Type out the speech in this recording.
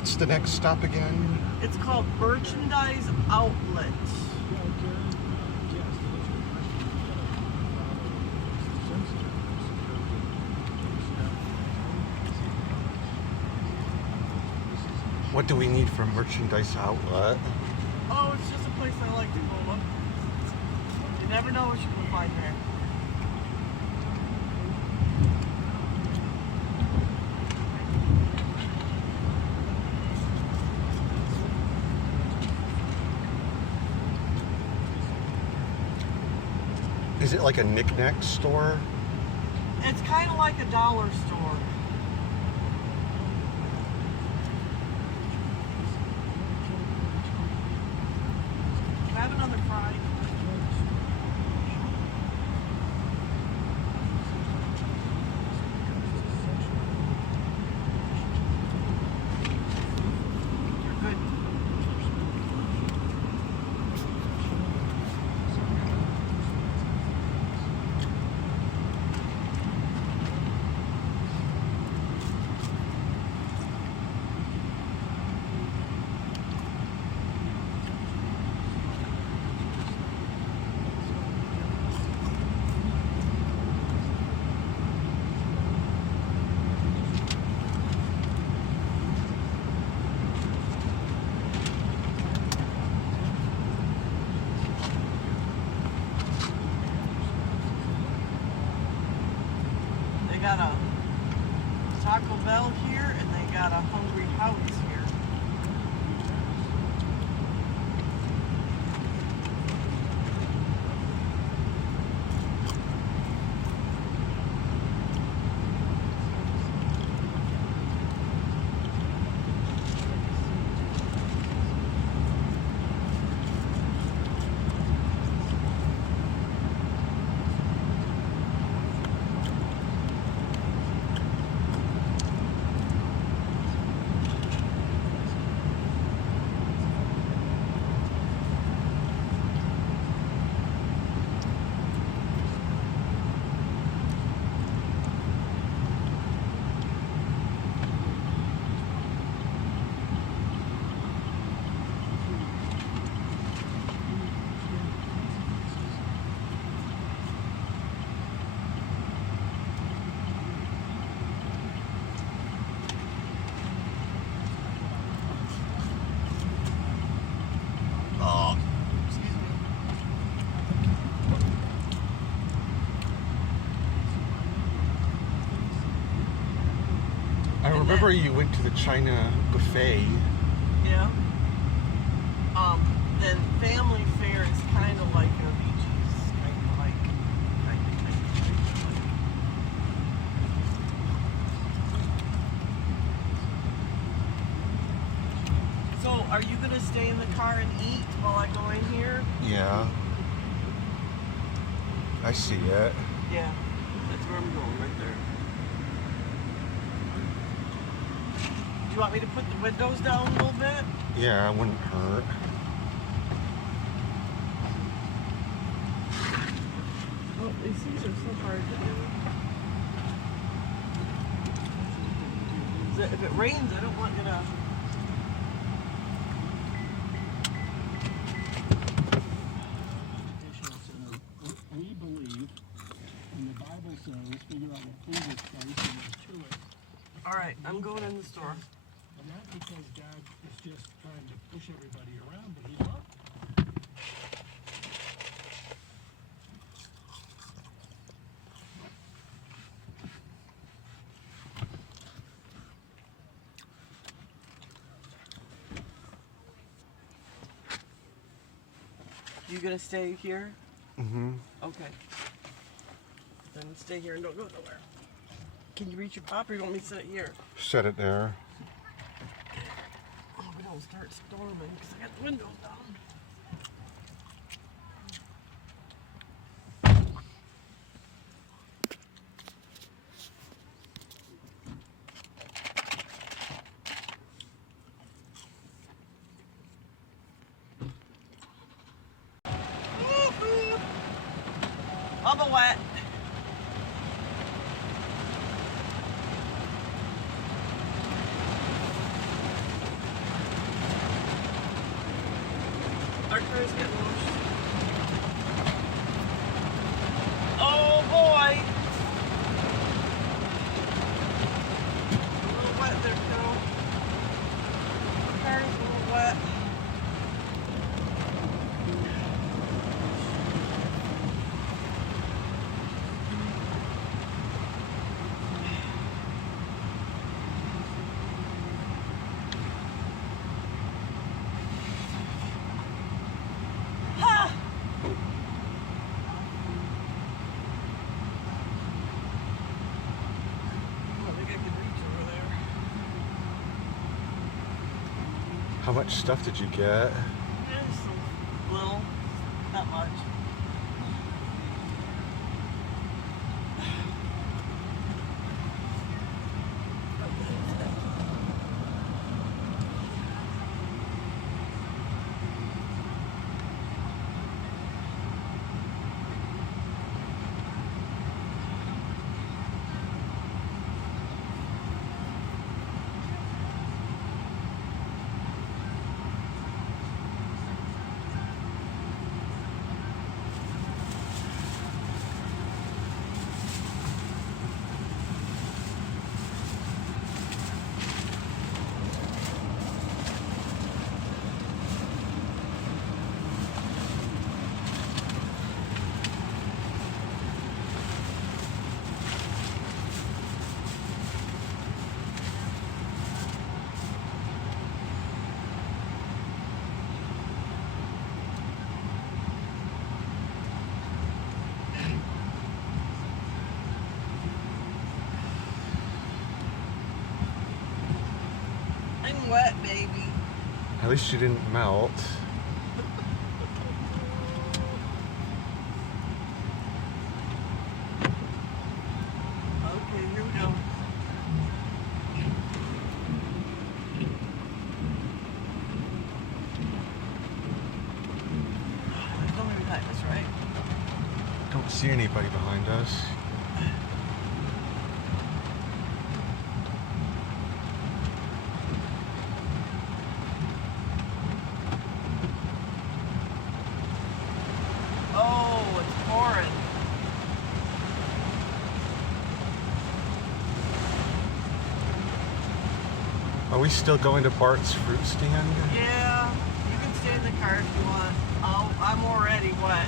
What's the next stop again? It's called Merchandise Outlet. What do we need from Merchandise Outlet? Oh, it's just a place I like to go look. You never know what you can find there. Is it like a knick-knack store? It's kind of like a dollar store. Can I have another fry? You're good. They got a Taco Bell here, and they got a Hungry Howie's here. I remember you went to the China buffet. Yeah. Then family fare is kind of like a VG's, kind of like. So, are you gonna stay in the car and eat while I go in here? Yeah. I see it. Yeah, that's where I'm going, right there. Do you want me to put the windows down a little bit? Yeah, it wouldn't hurt. Oh, these things are so hard to do. If it rains, I don't want you to... We believe, and the Bible says, figure out what food is Christ and what's to it. All right, I'm going in the store. And not because God is just trying to push everybody around, but He loves them. You gonna stay here? Mm-hmm. Okay. Then stay here and don't go nowhere. Can you reach your pop or you want me to sit here? Set it there. Oh, but don't start storming because I got the windows down. Bubble wet. How much stuff did you get? Just a little, not much. I'm wet, baby. At least you didn't melt. Okay, here we go. There's nobody behind us, right? Don't see anybody behind us. Oh, it's pouring. Are we still going to Bart's fruit stand? Yeah, you can stay in the car if you want. I'm already wet.